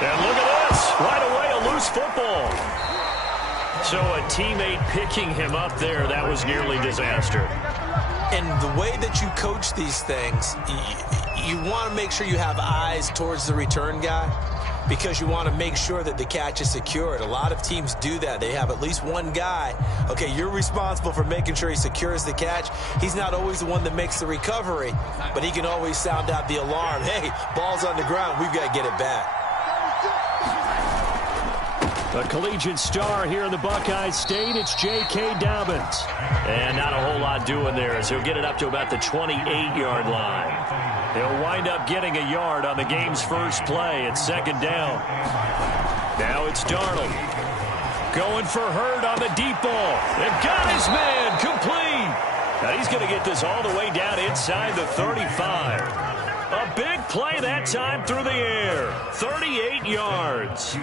And look at this. Right away, a loose football. So a teammate picking him up there, that was nearly disaster. And the way that you coach these things, you want to make sure you have eyes towards the return guy because you want to make sure that the catch is secured. A lot of teams do that. They have at least one guy. Okay, you're responsible for making sure he secures the catch. He's not always the one that makes the recovery, but he can always sound out the alarm. Hey, ball's on the ground. We've got to get it back. A collegiate star here in the Buckeye State, it's J.K. Dobbins. And not a whole lot doing there as he'll get it up to about the 28-yard line. He'll wind up getting a yard on the game's first play. It's second down. Now it's Darnold. Going for Hurd on the deep ball. They've got his man complete. Now he's going to get this all the way down inside the 35. A big play that time through the air. 38 yards.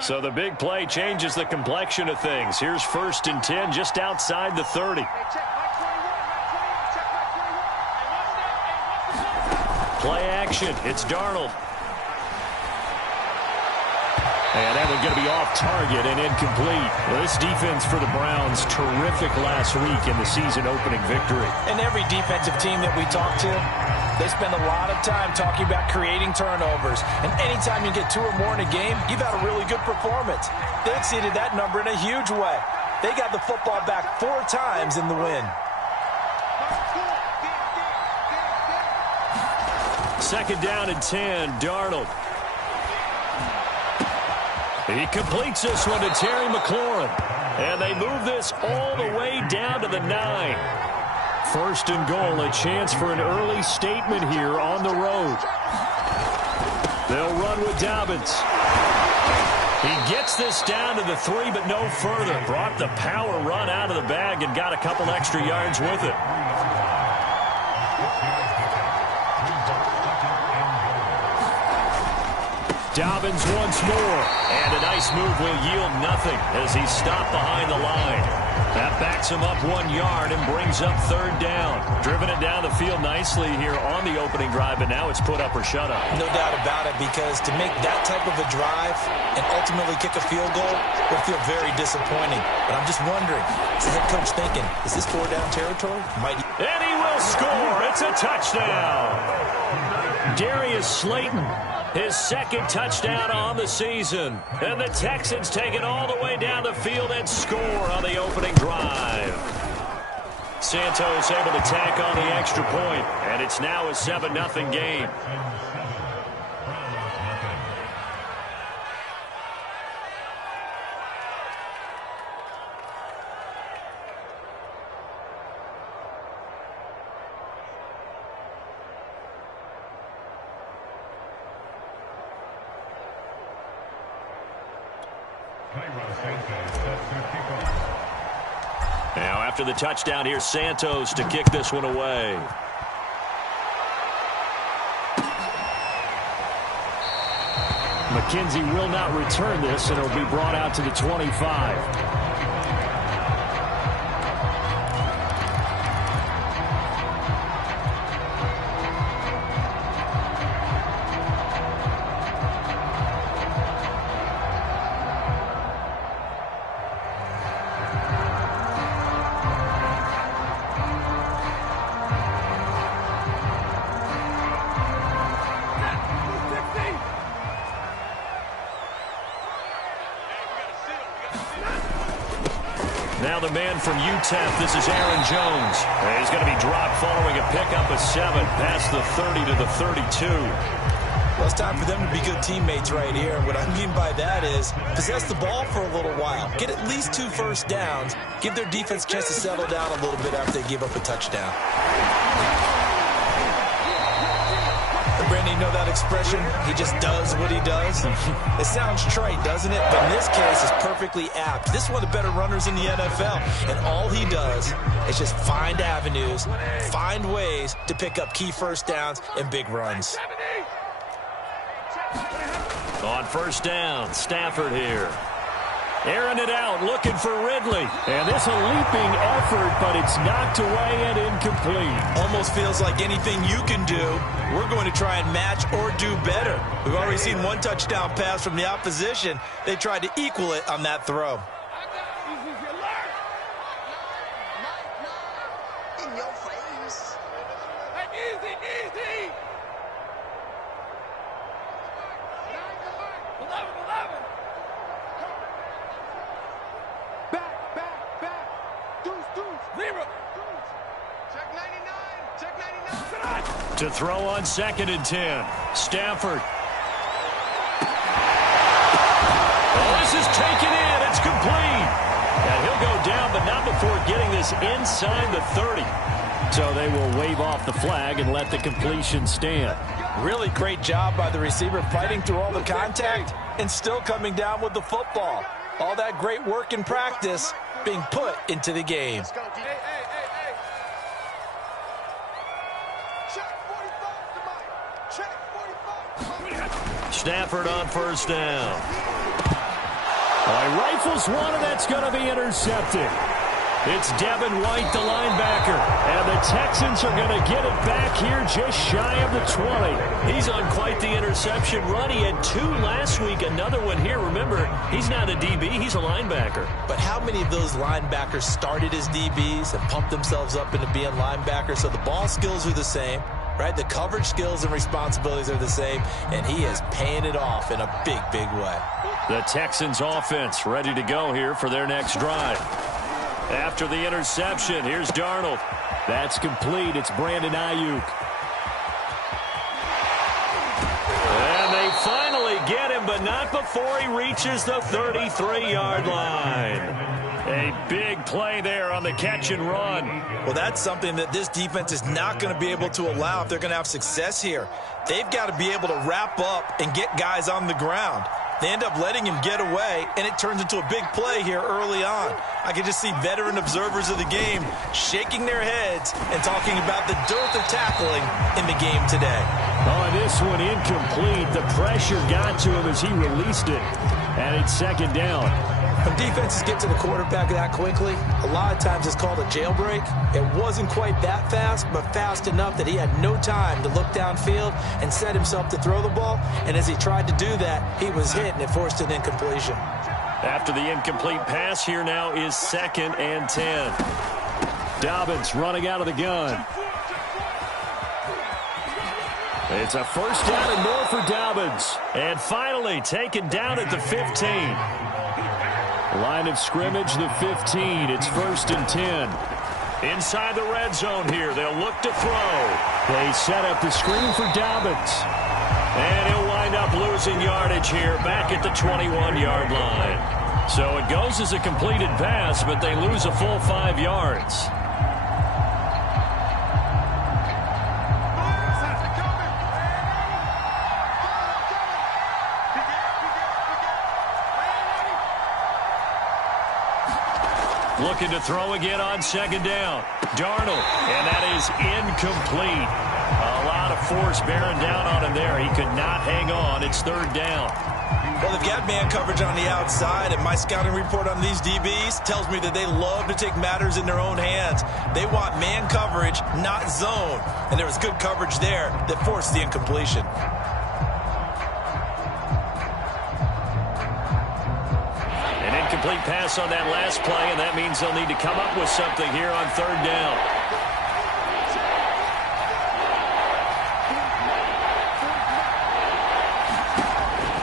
So the big play changes the complexion of things. Here's 1st and 10 just outside the 30. Play action. It's Darnold. And that one's going to be off target and incomplete. Well, this defense for the Browns, terrific last week in the season-opening victory. And every defensive team that we talk to, they spend a lot of time talking about creating turnovers. And anytime you get 2 or more in a game, you've had a really good performance. They exceeded that number in a huge way. They got the football back 4 times in the win. Second down and 10, Darnold. He completes this one to Terry McLaurin. And they move this all the way down to the 9. 1st and goal, a chance for an early statement here on the road. They'll run with Dobbins. He gets this down to the 3, but no further. Brought the power run out of the bag and got a couple extra yards with it. Dobbins once more. And a nice move will yield nothing as he's stopped behind the line. That backs him up 1 yard and brings up 3rd down. Driven it down the field nicely here on the opening drive, but now it's put up or shut up. No doubt about it, because to make that type of a drive and ultimately kick a field goal would feel very disappointing. But I'm just wondering, is the head coach thinking, is this 4-down territory? And he will score. It's a touchdown. Darius Slayton, his 2nd touchdown on the season. And the Texans take it all the way down the field and score on the opening drive. Santos able to tack on the extra point, and it's now a 7-0 game. Now after the touchdown, here's Santos to kick this one away. McKenzie will not return this, and it'll be brought out to the 25. Now the man from UTEP, this is Aaron Jones. And he's going to be dropped following a pickup of 7 past the 30 to the 32. Well, it's time for them to be good teammates right here. What I mean by that is possess the ball for a little while. Get at least 2 first downs. Give their defense a chance to settle down a little bit after they give up a touchdown. Brandon, you know that expression? He just does what he does. It sounds trite, doesn't it? But in this case, it's perfectly apt. This is one of the better runners in the NFL. And all he does is just find avenues, find ways to pick up key first downs and big runs. On first down, Stafford here. Airing it out, looking for Ridley. And this a leaping effort, but it's knocked away and incomplete. Almost feels like anything you can do, we're going to try and match or do better. We've already seen one touchdown pass from the opposition. They tried to equal it on that throw. To throw on 2nd and 10. Stafford. Oh, this is taken in. It's complete. And he'll go down, but not before getting this inside the 30. So they will wave off the flag and let the completion stand. Really great job by the receiver fighting through all the contact and still coming down with the football. All that great work in practice being put into the game. Stafford on 1st down. He rifles one, and that's going to be intercepted. It's Devin White, the linebacker. And the Texans are going to get it back here just shy of the 20. He's on quite the interception run. He had 2 last week, another one here. Remember, he's not a DB, he's a linebacker. But how many of those linebackers started as DBs and pumped themselves up into being linebackers? So the ball skills are the same, right? The coverage skills and responsibilities are the same, and he is paying it off in a big, big way. The Texans offense ready to go here for their next drive. After the interception, here's Darnold. That's complete. It's Brandon Ayuk. And they finally get him, but not before he reaches the 33-yard line. A big play there on the catch and run. Well, that's something that this defense is not going to be able to allow if they're going to have success here. They've got to be able to wrap up and get guys on the ground. They end up letting him get away, and it turns into a big play here early on. I can just see veteran observers of the game shaking their heads and talking about the dearth of tackling in the game today. Oh, and this one incomplete. The pressure got to him as he released it, and it's 2nd down. When defenses get to the quarterback that quickly, a lot of times it's called a jailbreak. It wasn't quite that fast, but fast enough that he had no time to look downfield and set himself to throw the ball. And as he tried to do that, he was hit, and it forced an incompletion. After the incomplete pass, here now is 2nd and 10. Dobbins running out of the gun. It's a 1st down and more for Dobbins. And finally taken down at the 15. Line of scrimmage, the 15. It's 1st and 10. Inside the red zone here. They'll look to throw. They set up the screen for Dobbins. And he'll wind up losing yardage here back at the 21-yard line. So it goes as a completed pass, but they lose a full 5 yards. Looking to throw again on 2nd down. Darnold, and that is incomplete. A lot of force bearing down on him there. He could not hang on. It's 3rd down. Well, they've got man coverage on the outside, and my scouting report on these DBs tells me that they love to take matters in their own hands. They want man coverage, not zone. And there was good coverage there that forced the incompletion. Complete pass on that last play, and that means they'll need to come up with something here on 3rd down.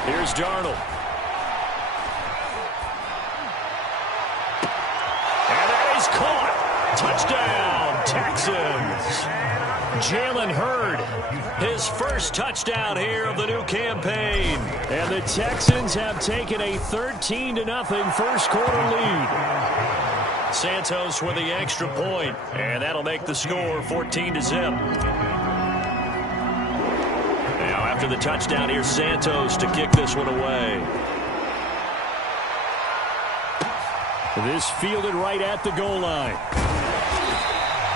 Here's Darnold. And that is caught. Touchdown, Texans. Jalen Hurd, his first touchdown here of the new campaign. And the Texans have taken a 13-0 first quarter lead. Santos with the extra point, and that'll make the score 14-0. Now after the touchdown, here's Santos to kick this one away. This fielded right at the goal line.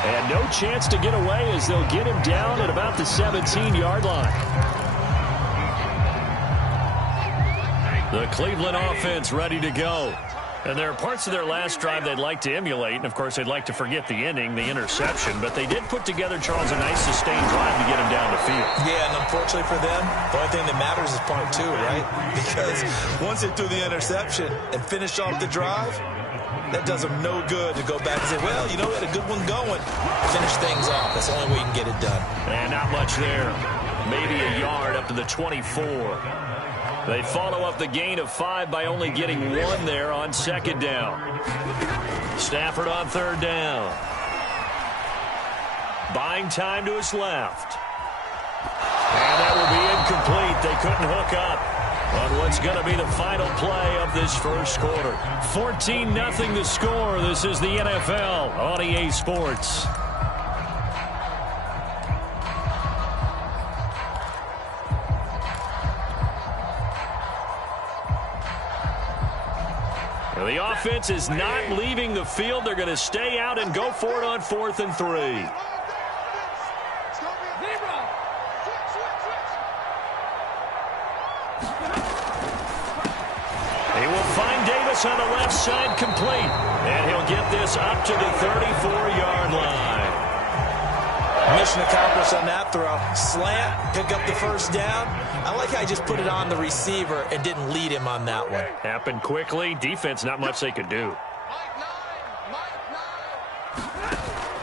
And no chance to get away as they'll get him down at about the 17-yard line. The Cleveland offense ready to go. And there are parts of their last drive they'd like to emulate, and, of course, they'd like to forget the ending, the interception. But they did put together, Charles, a nice sustained drive to get him down the field. Yeah, and unfortunately for them, the only thing that matters is part two, right? Because once they threw the interception and finished off the drive, that does them no good to go back and say, well, you know, we had a good one going. Finish things off. That's the only way you can get it done. And not much there. Maybe a yard up to the 24. They follow up the gain of 5 by only getting 1 there on second down. Stafford on third down. Buying time to his left. And that will be incomplete. They couldn't hook up on what's going to be the final play of this first quarter. 14-0 the score. This is the NFL on EA Sports. The offense is not leaving the field. They're going to stay out and go for it on 4th and 3. He will find Davis on the left side complete. And he'll get this up to the 34-yard line. Mission accomplished on that throw. Slant, pick up the first down. I like how he just put it on the receiver and didn't lead him on that one. Happened quickly. Defense, not much they could do.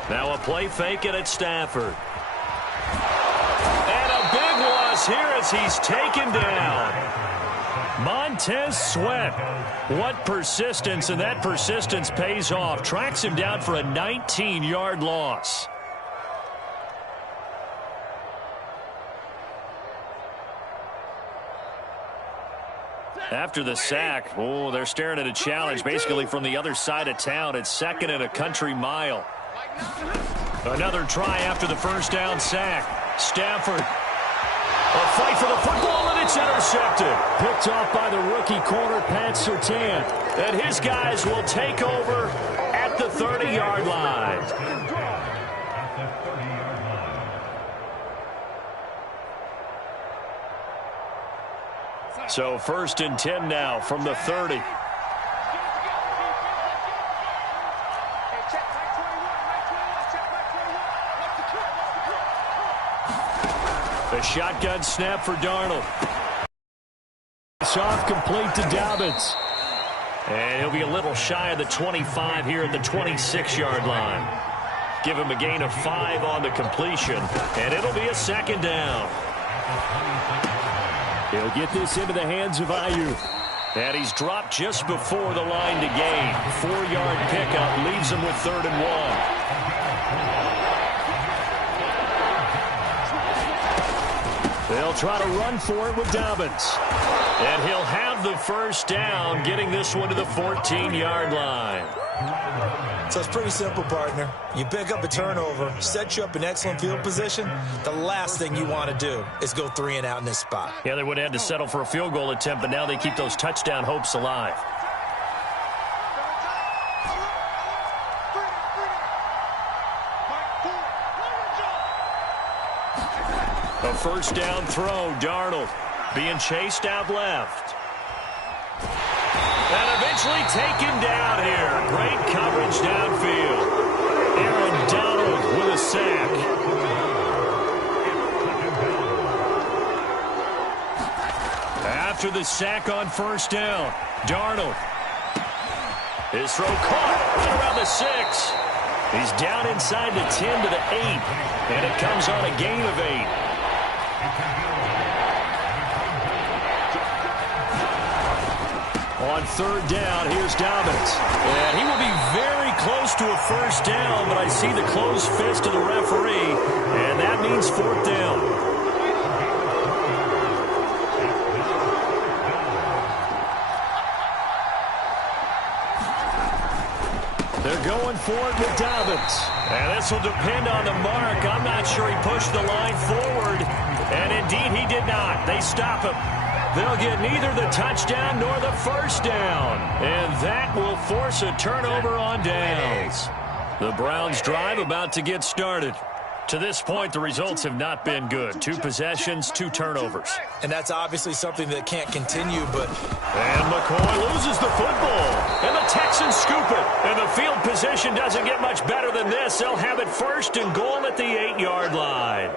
Now a play fake it at Stafford. And a big loss here as he's taken down. Montez Sweat. What persistence, and that persistence pays off. Tracks him down for a 19-yard loss. After the sack, oh, they're staring at a challenge basically from the other side of town. It's 2nd and a country mile. Another try after the first down sack. Stafford. A fight for the football, and it's intercepted. Picked off by the rookie corner, Pat Surtain. And his guys will take over at the 30-yard line. So 1st and 10 now from the 30. The shotgun snap for Darnold. It's off complete to Dobbins. And he'll be a little shy of the 25 here at the 26-yard line. Give him a gain of 5 on the completion. And it'll be a 2nd down. He'll get this into the hands of Ayuk. And he's dropped just before the line to gain. 4-yard pickup leaves him with 3rd and 1. They'll try to run for it with Dobbins. And he'll have the first down, getting this one to the 14-yard line. So it's pretty simple, partner. You pick up a turnover, set you up in excellent field position. The last thing you want to do is go 3 and out in this spot. Yeah, they would have had to settle for a field goal attempt, but now they keep those touchdown hopes alive. A first down throw, Darnold being chased out left. And eventually taken down here. Great coverage downfield. Aaron Donald with a sack. After the sack on first down, Darnold. His throw caught right around the 6. He's down inside the 10 to the 8. And it comes on a gain of 8. On third down, here's Dobbins. And he will be very close to a first down, but I see the closed fist of the referee, and that means 4th down. They're going for it with Dobbins. And this will depend on the mark. I'm not sure he pushed the line forward. And indeed, he did not. They stop him. They'll get neither the touchdown nor the first down. And that will force a turnover on downs. The Browns drive about to get started. To this point, the results have not been good. 2 possessions, 2 turnovers. And that's obviously something that can't continue, but... And McCoy loses the football. And the Texans scoop it. And the field position doesn't get much better than this. They'll have it 1st and goal at the 8-yard line.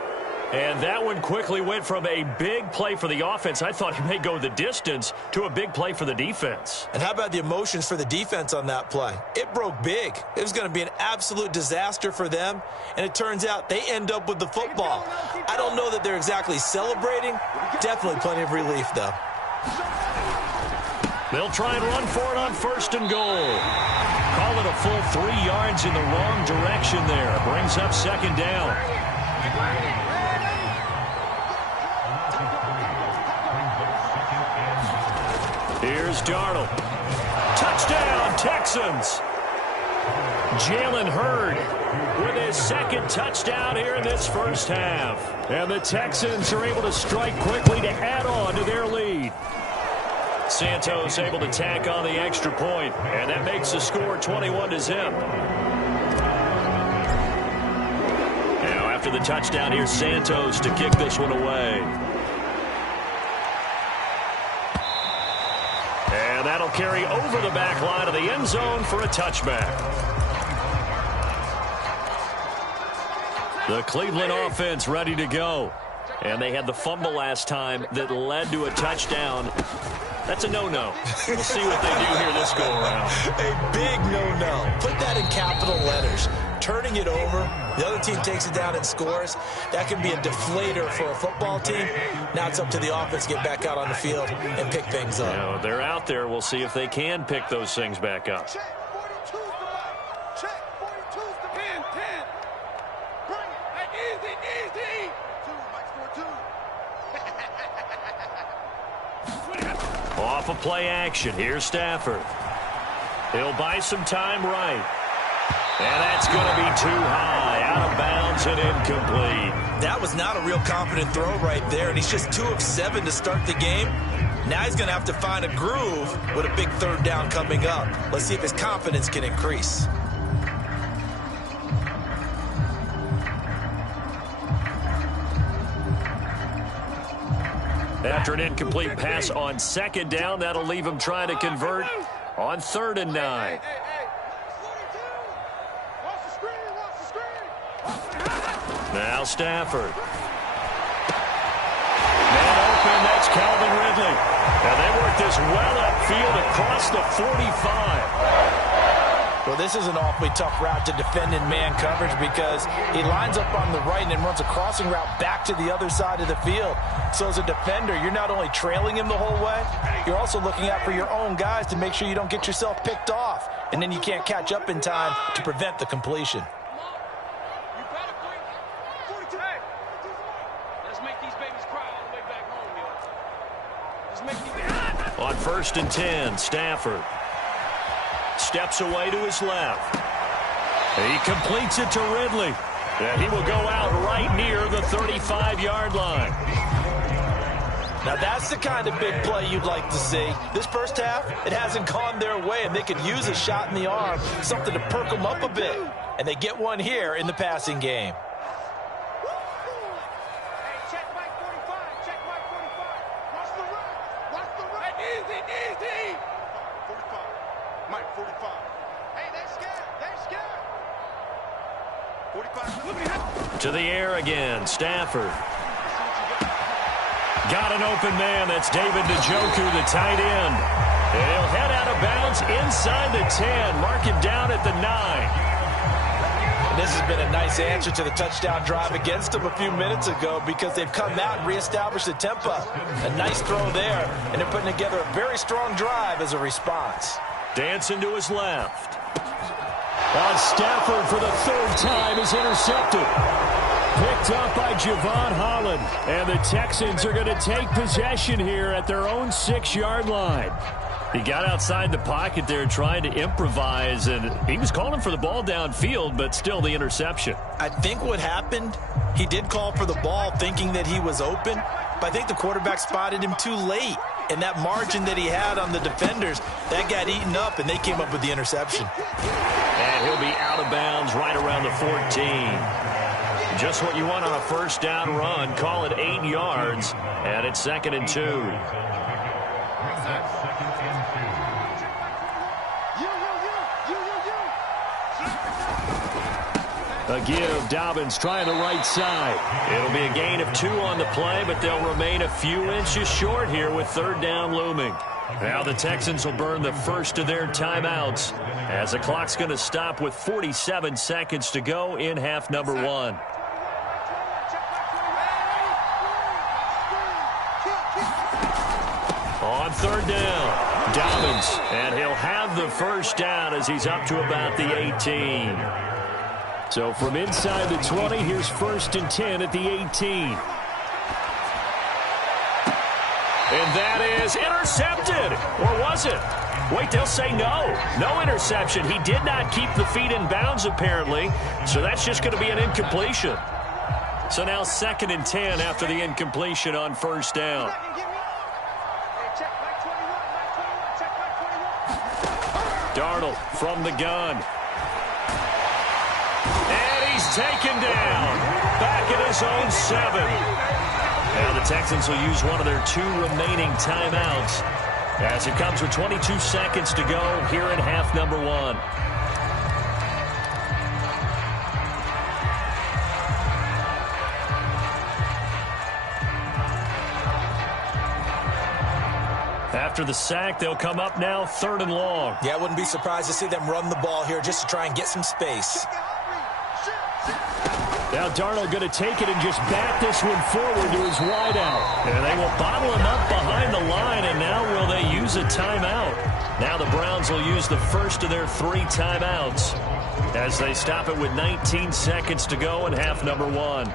And that one quickly went from a big play for the offense, I thought he may go the distance, to a big play for the defense. And how about the emotions for the defense on that play? It broke big. It was going to be an absolute disaster for them, and it turns out they end up with the football. I don't know that they're exactly celebrating. Definitely plenty of relief, though. They'll try and run for it on 1st and goal. Call it a full 3 yards in the wrong direction there. Brings up 2nd down. Here's Darnold. Touchdown, Texans. Jalen Hurd with his 2nd touchdown here in this first half. And the Texans are able to strike quickly to add on to their lead. Santos able to tack on the extra point, and that makes the score 21-0. Now, after the touchdown, here's Santos to kick this one away. And that'll carry over the back line of the end zone for a touchback. The Cleveland offense ready to go. And they had the fumble last time that led to a touchdown. That's a no-no. We'll see what they do here this go-around. A big no-no. Put that in capital letters. Turning it over, the other team takes it down and scores. That can be a deflator for a football team. Now it's up to the offense to get back out on the field and pick things up. You know, they're out there. We'll see if they can pick those things back up. Check 42's the mark. Check 42's the 10. Bring it. Hey, easy. 2, Mike score 2. Off of play action. Here's Stafford. He'll buy some time right. And that's going to be too high. Out of bounds and incomplete. That was not a real confident throw right there, and he's just 2 of 7 to start the game. Now he's going to have to find a groove with a big 3rd down coming up. Let's see if his confidence can increase. After an incomplete pass on 2nd down, that'll leave him trying to convert on 3rd and 9. Now Stafford. Man open, that's Calvin Ridley. And they work this well upfield across the 45. Well, this is an awfully tough route to defend in man coverage because he lines up on the right and then runs a crossing route back to the other side of the field. So as a defender, you're not only trailing him the whole way, you're also looking out for your own guys to make sure you don't get yourself picked off. And then you can't catch up in time to prevent the completion. On 1st and 10, Stafford steps away to his left. He completes it to Ridley. And he will go out right near the 35-yard line. Now that's the kind of big play you'd like to see. This first half, it hasn't gone their way, and they could use a shot in the arm, something to perk them up a bit. And they get one here in the passing game. To the air again, Stafford. Got an open man. That's David Njoku, the tight end. And he'll head out of bounds inside the 10. Mark him down at the 9. And this has been a nice answer to the touchdown drive against them a few minutes ago because they've come out and reestablished the tempo. A nice throw there, and they're putting together a very strong drive as a response. Dancing to his left. Stafford for the 3rd time is intercepted. Picked up by Javon Holland. And the Texans are going to take possession here at their own 6-yard line. He got outside the pocket there trying to improvise, and he was calling for the ball downfield, but still the interception. I think what happened, he did call for the ball thinking that he was open, but I think the quarterback spotted him too late. And that margin that he had on the defenders, that got eaten up, and they came up with the interception. And he'll be out of bounds right around the 14. Just what you want on a first down run. Call it 8 yards, and it's 2nd and 2. A give, Dobbins trying the right side. It'll be a gain of 2 on the play, but they'll remain a few inches short here with 3rd down looming. Now the Texans will burn the first of their timeouts as the clock's going to stop with 47 seconds to go in half number 1. On 3rd down, Dobbins, and he'll have the first down as he's up to about the 18. So from inside the 20, here's 1st and 10 at the 18. And that is intercepted. Or was it? Wait, they'll say no. No interception. He did not keep the feet in bounds, apparently. So that's just going to be an incompletion. So now 2nd and 10 after the incompletion on 1st down. Darnold from the gun. Taken down, back at his own 7. Now the Texans will use one of their 2 remaining timeouts as it comes with 22 seconds to go here in half number 1. After the sack, they'll come up now 3rd and long. Yeah, I wouldn't be surprised to see them run the ball here just to try and get some space. Now Darnold going to take it and just back this one forward to his wideout. And they will bottle him up behind the line, and now will they use a timeout? Now the Browns will use the first of their 3 timeouts as they stop it with 19 seconds to go in half number 1.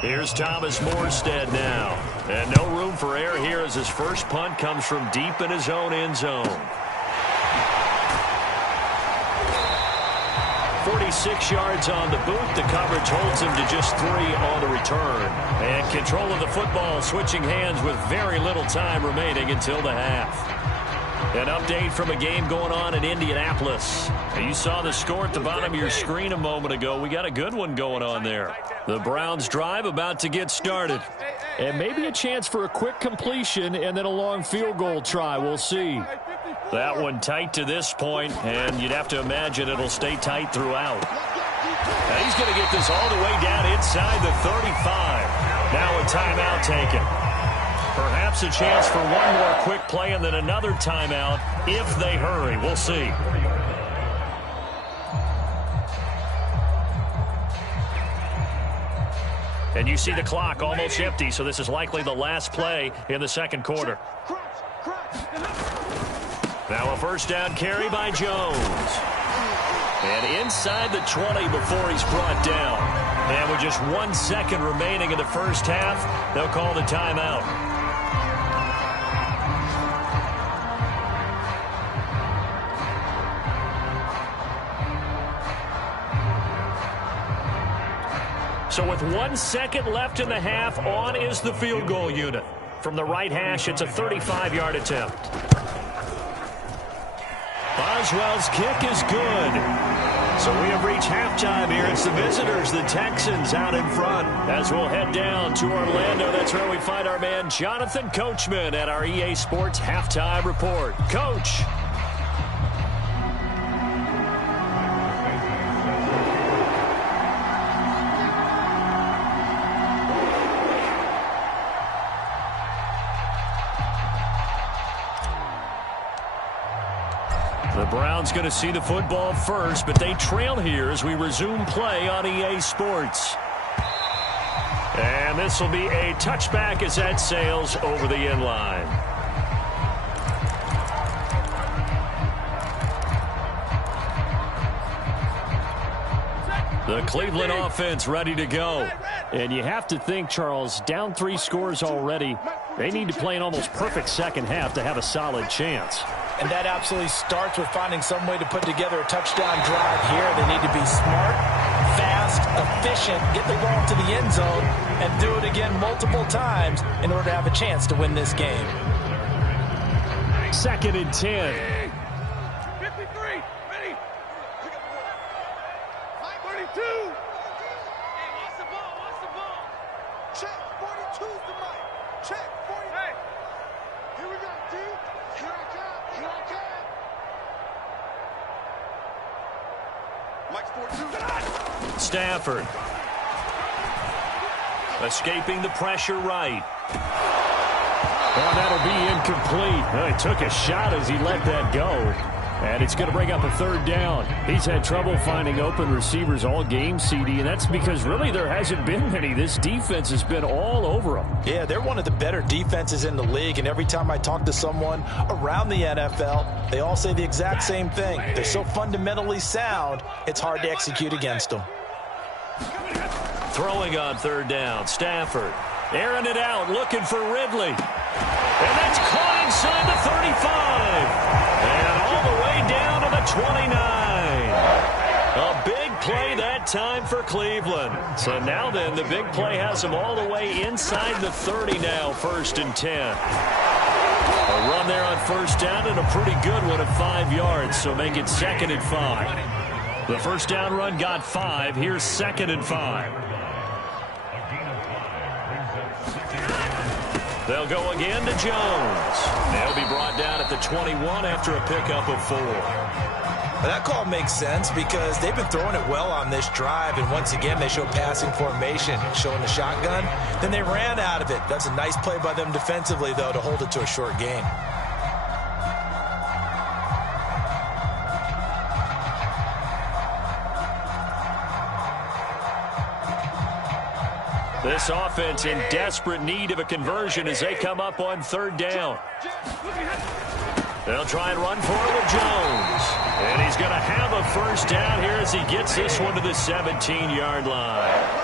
Here's Thomas Morstead now. And no room for error here as his first punt comes from deep in his own end zone. 46 yards on the boot. The coverage holds him to just 3 on the return. And control of the football switching hands with very little time remaining until the half. An update from a game going on in Indianapolis. You saw the score at the bottom of your screen a moment ago. We got a good one going on there. The Browns drive about to get started. And maybe a chance for a quick completion and then a long field goal try. We'll see. That one tight to this point, and you'd have to imagine it'll stay tight throughout. Now he's going to get this all the way down inside the 35. Now a timeout taken. Perhaps a chance for one more quick play and then another timeout if they hurry. We'll see. And you see the clock almost empty, so this is likely the last play in the 2nd quarter. Now a first down carry by Jones. And inside the 20 before he's brought down. And with just 1 second remaining in the first half, they'll call the timeout. So with 1 second left in the half, on is the field goal unit. From the right hash, it's a 35-yard attempt. Boswell's kick is good. So we have reached halftime here. It's the visitors, the Texans, out in front. As we'll head down to Orlando, that's where we find our man Jonathan Coachman at our EA Sports Halftime Report. Coach. The Browns going to see the football first, but they trail here as we resume play on EA Sports. And this will be a touchback as that sails over the end line. The Cleveland offense ready to go. And you have to think, Charles, down 3 scores already. They need to play an almost perfect second half to have a solid chance. And that absolutely starts with finding some way to put together a touchdown drive here. They need to be smart, fast, efficient, get the ball to the end zone, and do it again multiple times in order to have a chance to win this game. 2nd and 10. 53, ready? 32. Choose the mic. Check 40. Hey. Here we go, D. Here I come. Here I come. Mike 42. Stafford. Escaping the pressure right. Oh, that'll be incomplete. Well, he took a shot as he let that go. And it's going to bring up a third down. He's had trouble finding open receivers all game, CD, and that's because really there hasn't been many. This defense has been all over them. Yeah, they're one of the better defenses in the league, and every time I talk to someone around the NFL, they all say the exact same thing. They're so fundamentally sound, it's hard to execute against them. Throwing on third down, Stafford. Airing it out, looking for Ridley. And that's caught inside the 35. And all the way down to the 29. A big play that time for Cleveland. So now then, the big play has them all the way inside the 30 now, 1st and 10. A run there on first down and a pretty good one at 5 yards, so make it 2nd and 5. The first down run got 5. Here's 2nd and 5. They'll go again to Jones. They'll be brought down at the 21 after a pickup of 4. That call makes sense because they've been throwing it well on this drive, and once again they show passing formation, showing the shotgun. Then they ran out of it. That's a nice play by them defensively, though, to hold it to a short gain. This offense in desperate need of a conversion as they come up on 3rd down. They'll try and run for it with Jones. And he's going to have a first down here as he gets this one to the 17-yard line.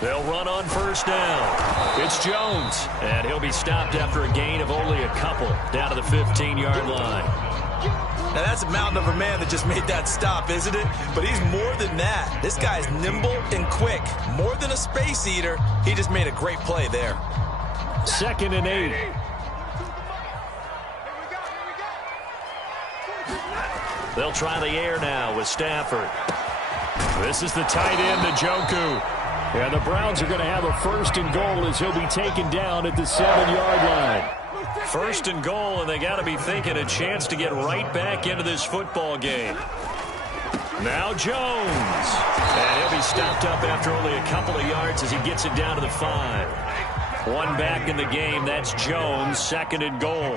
They'll run on first down. It's Jones, and he'll be stopped after a gain of only a couple down to the 15-yard line. Now, that's a mountain of a man that just made that stop, isn't it? But he's more than that. This guy's nimble and quick. More than a space eater, he just made a great play there. 2nd and 8. They'll try the air now with Stafford. This is the tight end, Njoku. And the Browns are going to have a 1st and goal as he'll be taken down at the 7-yard line. 1st and goal, and they got to be thinking a chance to get right back into this football game. Now Jones. And he'll be stopped up after only a couple of yards as he gets it down to the 5. One back in the game. That's Jones, 2nd and goal.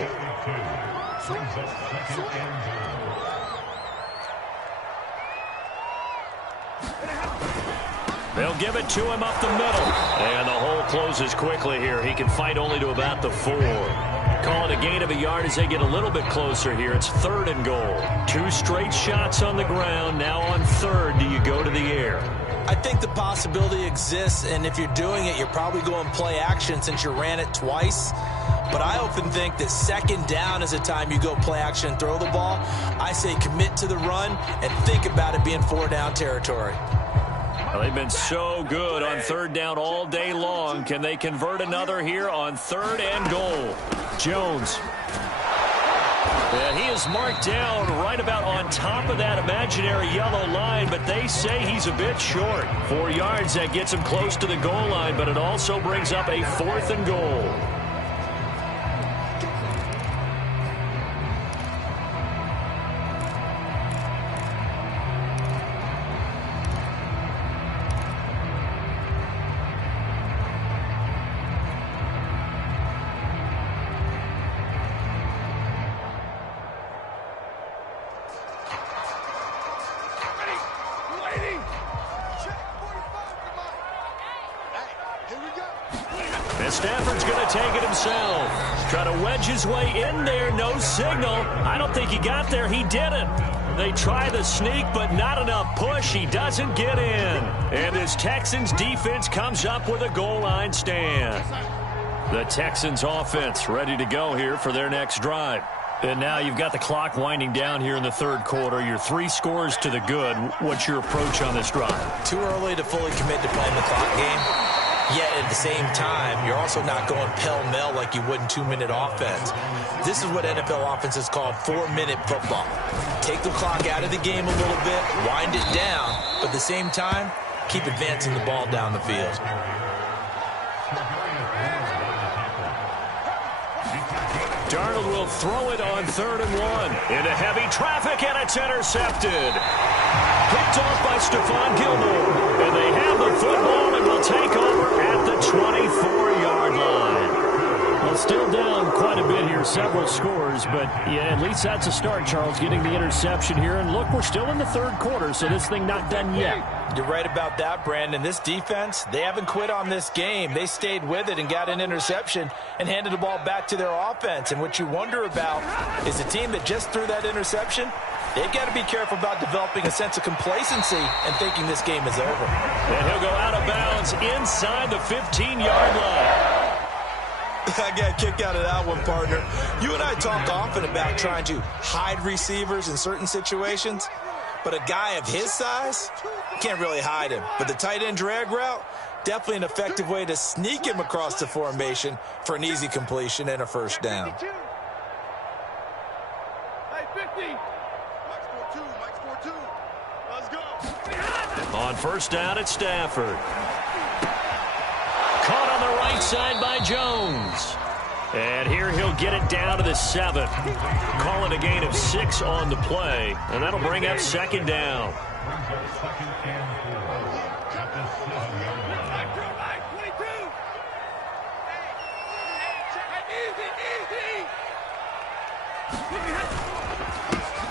They'll give it to him up the middle. And the hole closes quickly here. He can fight only to about the 4. Call it a gain of a yard as they get a little bit closer here. It's 3rd and goal. 2 straight shots on the ground. Now on 3rd, do you go to the air? I think the possibility exists, and if you're doing it, you're probably going play action since you ran it twice. But I often think that 2nd down is a time you go play action and throw the ball. I say commit to the run and think about it being 4-down territory. Well, they've been so good on 3rd down all day long. Can they convert another here on 3rd and goal? Jones. Yeah, he is marked down right about on top of that imaginary yellow line, but they say he's a bit short. 4 yards, that gets him close to the goal line, but it also brings up a 4th and goal. Stafford's going to take it himself. Try to wedge his way in there. No signal. I don't think he got there. He didn't. They try the sneak, but not enough push. He doesn't get in. And this Texans defense comes up with a goal line stand. The Texans offense ready to go here for their next drive. And now you've got the clock winding down here in the 3rd quarter. You're 3 scores to the good. What's your approach on this drive? Too early to fully commit to playing the clock game. Yet at the same time, you're also not going pell-mell like you would in 2-minute offense. This is what NFL offenses call 4-minute football. Take the clock out of the game a little bit, wind it down, but at the same time, keep advancing the ball down the field. Darnold will throw it on 3rd and 1. Into heavy traffic, and it's intercepted. Picked off by Stephon Gilmore. And they have the football and will take over at the 24-yard line. Well, still down quite a bit here, several scores, but yeah, at least that's a start, Charles, getting the interception here. And look, we're still in the 3rd quarter, so this thing not done yet. You're right about that, Brandon. This defense, they haven't quit on this game. They stayed with it and got an interception and handed the ball back to their offense. And what you wonder about is the team that just threw that interception, they've got to be careful about developing a sense of complacency and thinking this game is over. And he'll go out of bounds inside the 15-yard line. I got a kick out of that one, partner. You and I talk often about trying to hide receivers in certain situations, but a guy of his size, can't really hide him. But the tight end drag route, definitely an effective way to sneak him across the formation for an easy completion and a first down. Hey, 50. Mike 4-2. Let's go. On 1st down, it's Stafford. Caught on the right side by Jones. And here he'll get it down to the 7. Call it a gain of 6 on the play. And that'll bring up 2nd down.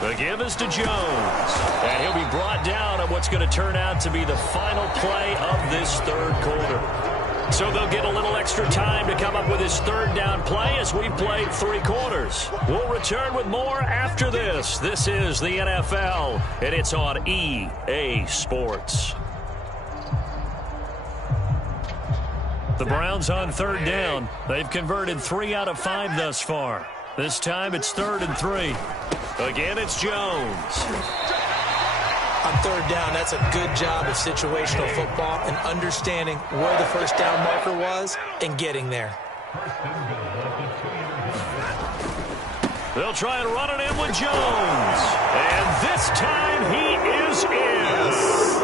The give is to Jones. And he'll be brought down on what's going to turn out to be the final play of this 3rd quarter. So they'll get a little extra time to come up with his 3rd down play as we played 3 quarters. We'll return with more after this. This is the NFL, and it's on EA Sports. The Browns on 3rd down. They've converted 3 out of 5 thus far. This time it's 3rd and 3. Again, it's Jones. On 3rd down, that's a good job of situational football and understanding where the first down marker was and getting there. They'll try and run it in with Jones. And this time he is in. Yes.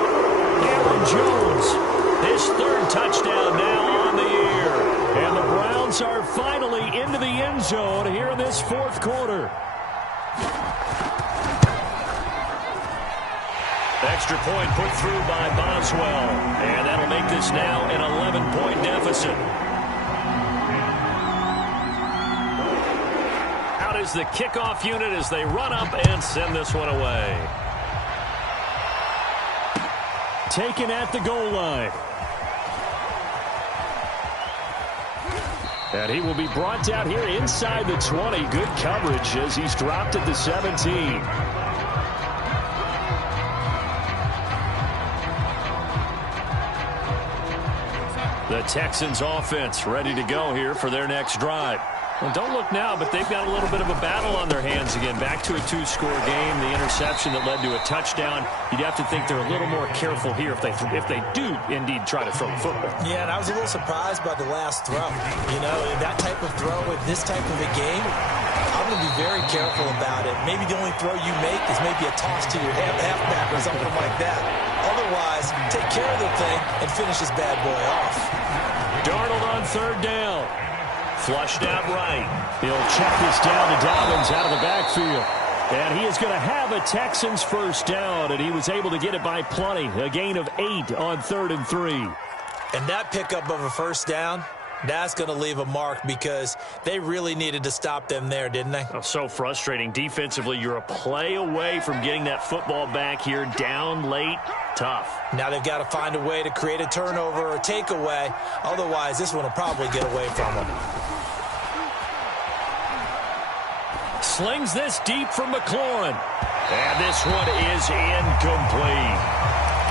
Aaron Jones, his 3rd touchdown now on the year. And the Browns are finally into the end zone here in this 4th quarter. Extra point put through by Boswell. And that'll make this now an 11-point deficit. Out is the kickoff unit as they run up and send this one away. Taken at the goal line. And he will be brought down here inside the 20. Good coverage as he's dropped at the 17. The Texans offense ready to go here for their next drive. Well, don't look now, but they've got a little bit of a battle on their hands again. Back to a 2-score game. The interception that led to a touchdown. You'd have to think they're a little more careful here if they do indeed try to throw the football. Yeah, and I was a little surprised by the last throw. You know, that type of throw with this type of a game, I'm going to be very careful about it. Maybe the only throw you make is maybe a toss to your halfback or something like that. Otherwise, take care of the thing and finish this bad boy off. Darnold on 3rd down. Flushed out right. He'll check this down to Dobbins out of the backfield. And he is going to have a Texans first down, and he was able to get it by plenty. A gain of 8 on 3rd and 3. And that pickup of a first down, that's going to leave a mark because they really needed to stop them there, didn't they? Oh, so frustrating. Defensively, you're a play away from getting that football back here. Down late, tough. Now they've got to find a way to create a turnover or a takeaway. Otherwise, this one will probably get away from them. Slings this deep from McLaurin. And this one is incomplete.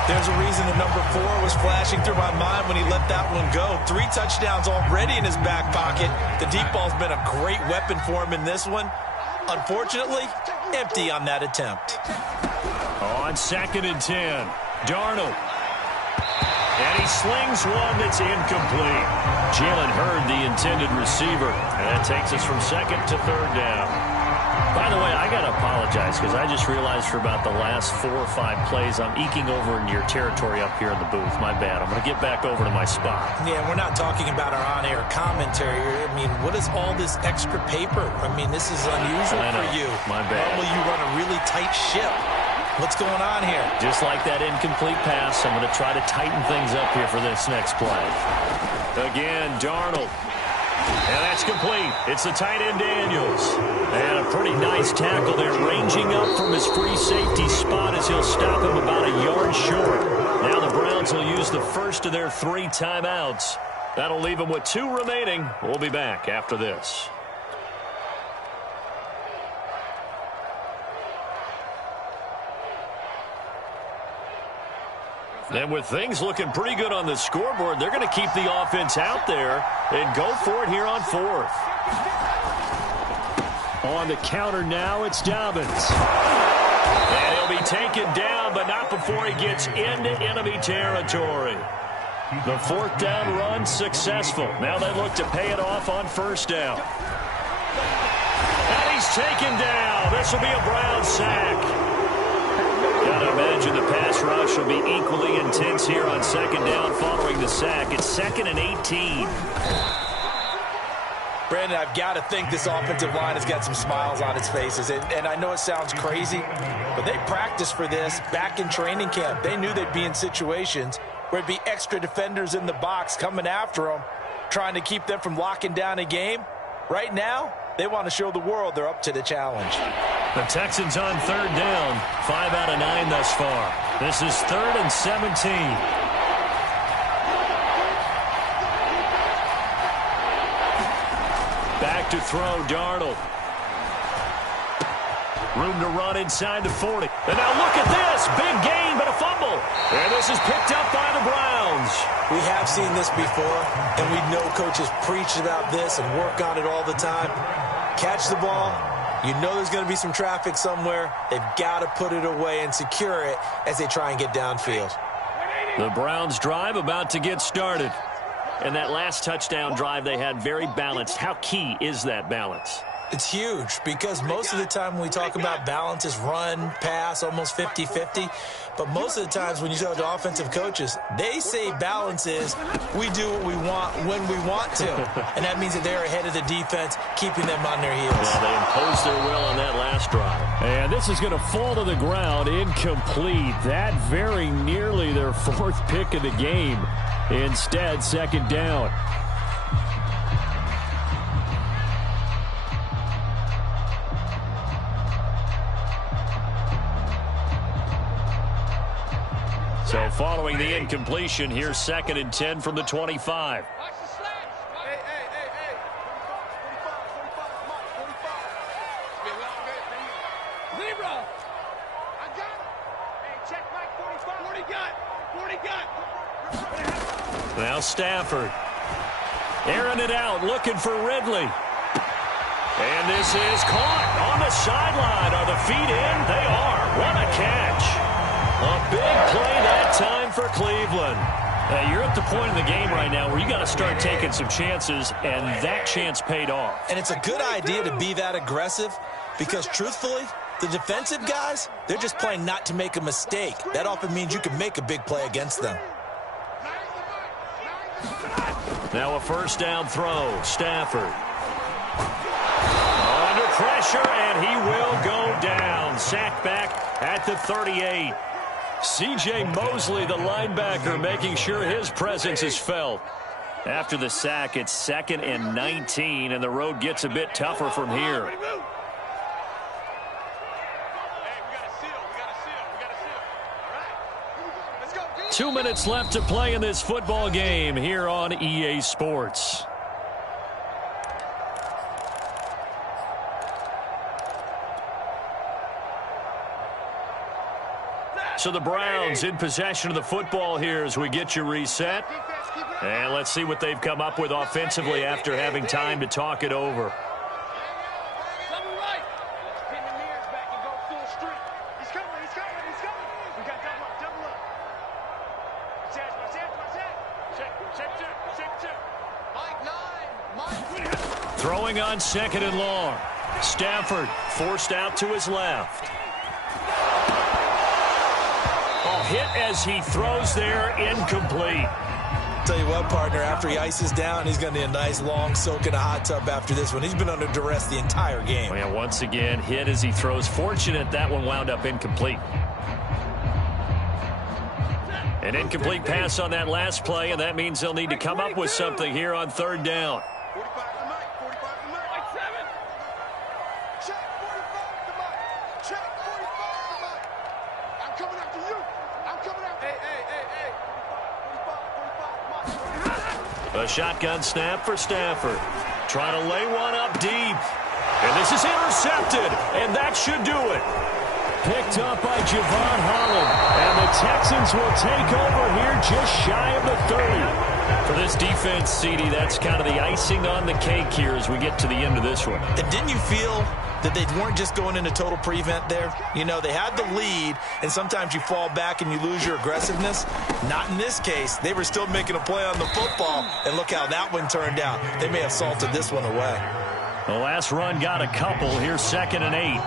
There's a reason the number 4 was flashing through my mind when he let that one go. 3 touchdowns already in his back pocket. The deep ball's been a great weapon for him in this one. Unfortunately, empty on that attempt. On 2nd and 10, Darnold. And he slings one that's incomplete. Jalen Hurd, the intended receiver. And that takes us from second to third down. By the way, I got to apologize because I just realized for about the last 4 or 5 plays, I'm eking over into your territory up here in the booth. My bad. I'm going to get back over to my spot. Yeah, we're not talking about our on-air commentary. I mean, what is all this extra paper? I mean, this is unusual for you. My bad. Normally you run a really tight ship. What's going on here? Just like that incomplete pass, I'm going to try to tighten things up here for this next play. Again, Darnold. And that's complete. It's the tight end Daniels. And a pretty nice tackle there, ranging up from his free safety spot as he'll stop him about a yard short. Now the Browns will use the first of their 3 timeouts. That'll leave them with 2 remaining. We'll be back after this. And with things looking pretty good on the scoreboard, they're going to keep the offense out there and go for it here on 4th. On the counter now, it's Dobbins. And he'll be taken down, but not before he gets into enemy territory. The 4th down run successful. Now they look to pay it off on 1st down. And he's taken down. This will be a Brown sack. Gotta imagine the pass rush will be equally intense here on 2nd down following the sack. It's 2nd and 18. Brandon, I've got to think this offensive line has got some smiles on its faces. And I know it sounds crazy, but they practiced for this back in training camp. They knew they'd be in situations where it'd be extra defenders in the box coming after them, trying to keep them from locking down a game. Right now, they want to show the world they're up to the challenge. The Texans on 3rd down. 5 out of 9 thus far. This is 3rd and 17. Back to throw, Darnold. Room to run inside the 40. And now look at this. Big gain, but a fumble. And this is picked up by the Browns. We have seen this before, and we know coaches preach about this and work on it all the time. Catch the ball. You know there's going to be some traffic somewhere. They've got to put it away and secure it as they try and get downfield. The Browns drive about to get started. And that last touchdown drive they had very balanced. How key is that balance? It's huge because most of the time when we talk about balance is run, pass, almost 50-50. But most of the times when you talk to offensive coaches, they say balance is we do what we want when we want to. And that means that they're ahead of the defense, keeping them on their heels. Yeah, they imposed their will on that last drive. And this is going to fall to the ground, incomplete. That very nearly their 4th pick of the game. Instead, 2nd down. So following the incompletion, here's 2nd and 10 from the 25. Now Stafford. Airing it out, looking for Ridley. And this is caught on the sideline. Are the feet in? They are. What a catch. A big play that time for Cleveland. You're at the point in the game right now where you got to start taking some chances, and that chance paid off. And it's a good idea to be that aggressive because, truthfully, the defensive guys, they're just playing not to make a mistake. That often means you can make a big play against them. Now a 1st down throw. Stafford. Under pressure, and he will go down. Sacked back at the 38. C.J. Mosley, the linebacker, making sure his presence is felt. After the sack, it's 2nd and 19, and the road gets a bit tougher from here. 2 minutes left to play in this football game here on EA Sports. So the Browns in possession of the football here as we get you reset. And let's see what they've come up with offensively after having time to talk it over. Throwing on 2nd and long. Stafford forced out to his left. Oh, hit as he throws there, incomplete. Tell you what, partner, after he ices down, he's going to need a nice long soak in a hot tub after this one. He's been under duress the entire game. And once again, hit as he throws. Fortunate that one wound up incomplete. An incomplete pass on that last play, and that means they'll need to come up with something here on 3rd down. A shotgun snap for Stafford. Trying to lay one up deep. And this is intercepted, and that should do it. Picked up by Javon Holland. And the Texans will take over here just shy of the 30. For this defense, CD, that's kind of the icing on the cake here as we get to the end of this one. And didn't you feel that they weren't just going into total prevent there? You know, they had the lead, and sometimes you fall back and you lose your aggressiveness. Not in this case. They were still making a play on the football, and look how that one turned out. They may have salted this one away. The last run got a couple. Here's 2nd and 8.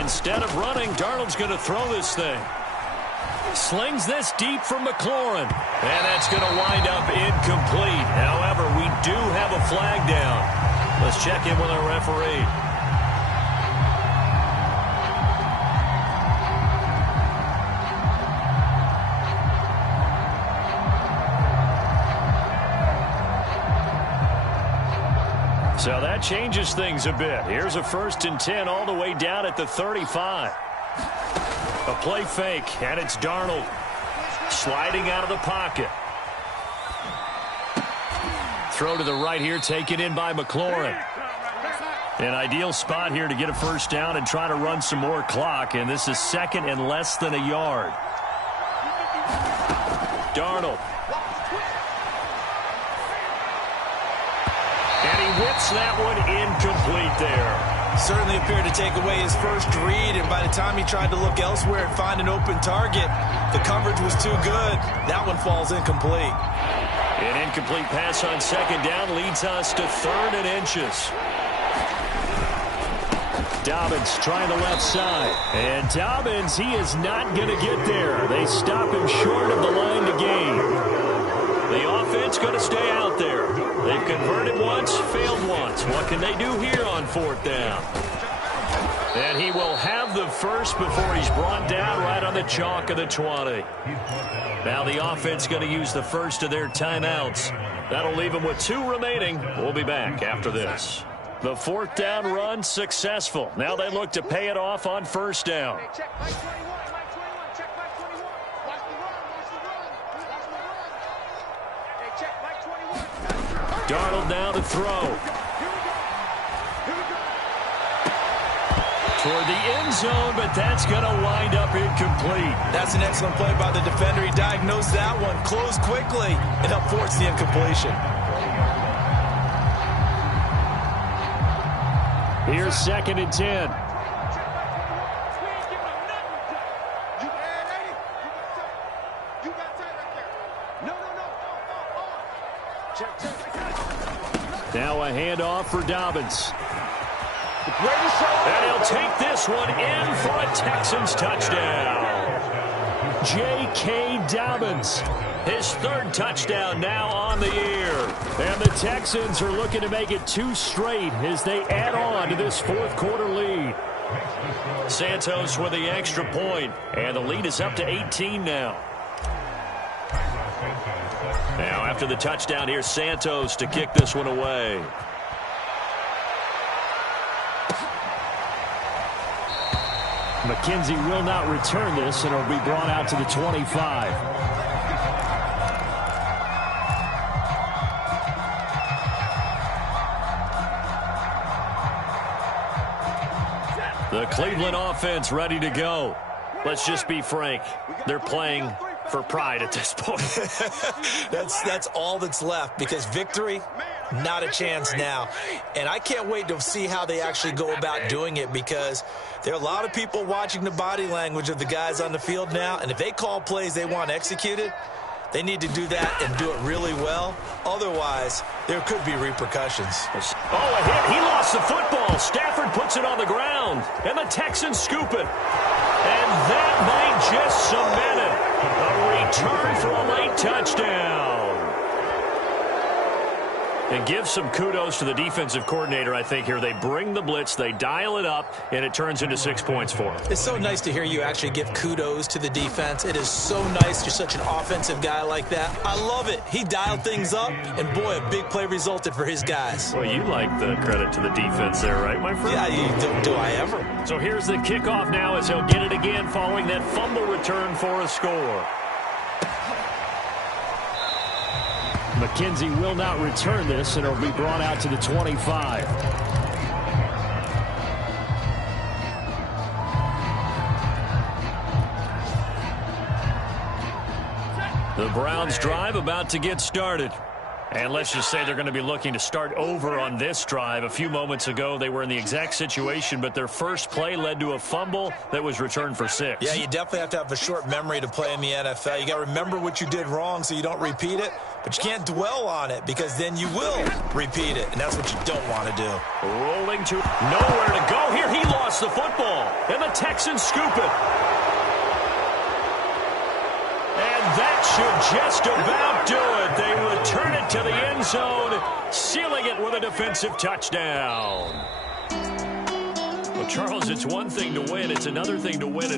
Instead of running, Darnold's going to throw this thing. Slings this deep for McLaurin. And that's going to wind up incomplete. However, we do have a flag down. Let's check in with our referee. So that changes things a bit. Here's a 1st and 10 all the way down at the 35. A play fake, and it's Darnold sliding out of the pocket. Throw to the right here, taken in by McLaurin. An ideal spot here to get a 1st down and try to run some more clock, and this is 2nd and less than a yard. Darnold. And he whips that one incomplete there. Certainly appeared to take away his first read, and by the time he tried to look elsewhere and find an open target, the coverage was too good. That one falls incomplete. An incomplete pass on 2nd down leads us to 3rd and inches. Dobbins trying the left side. And Dobbins, he is not going to get there. They stop him short of the line to gain. The offense going to stay out there. They've converted once, failed once. What can they do here on 4th down? And he will have the first before he's brought down right on the chalk of the 20. Now the offense going to use the first of their timeouts. That'll leave them with 2 remaining. We'll be back after this. The 4th down run successful. Now they look to pay it off on 1st down. Darnold now to throw. Toward the end zone, but that's going to wind up incomplete. That's an excellent play by the defender. He diagnosed that one, closed quickly, and helped force the incompletion. Here's 2nd and 10. Now a handoff for Dobbins. And he'll take this one in for a Texans touchdown. J.K. Dobbins, his 3rd touchdown now on the year. And the Texans are looking to make it 2 straight as they add on to this 4th quarter lead. Santos with the extra point, and the lead is up to 18 now. Now after the touchdown, here's Santos to kick this one away. McKenzie will not return this, and it'll be brought out to the 25. The Cleveland offense ready to go. Let's just be frank. They're playing for pride at this point. That's all that's left, because victory, not a chance now. And I can't wait to see how they actually go about doing it, because there are a lot of people watching the body language of the guys on the field now, and if they call plays they want executed, they need to do that and do it really well. Otherwise, there could be repercussions. Oh, a hit. He lost the football. Stafford puts it on the ground, and the Texans scoop it. And that might just cement it. A return for a late touchdown. And give some kudos to the defensive coordinator, I think, here. They bring the blitz, they dial it up, and it turns into 6 points for them. It's so nice to hear you actually give kudos to the defense. It is so nice. You're such an offensive guy like that. I love it. He dialed things up, and boy, a big play resulted for his guys. Well, you like the credit to the defense there, right, my friend? Yeah, do I ever? So here's the kickoff now as he'll get it again following that fumble return for a score. McKenzie will not return this, and it'll be brought out to the 25. The Browns drive about to get started. And let's just say they're going to be looking to start over on this drive. A few moments ago, they were in the exact situation, but their first play led to a fumble that was returned for 6. Yeah, you definitely have to have a short memory to play in the NFL. You got to remember what you did wrong so you don't repeat it, but you can't dwell on it, because then you will repeat it, and that's what you don't want to do. Rolling to nowhere to go here. He lost the football, and the Texans scoop it. And that should just about do it. They return it to the end zone, sealing it with a defensive touchdown. Well, Charles, it's one thing to win. It's another thing to win it.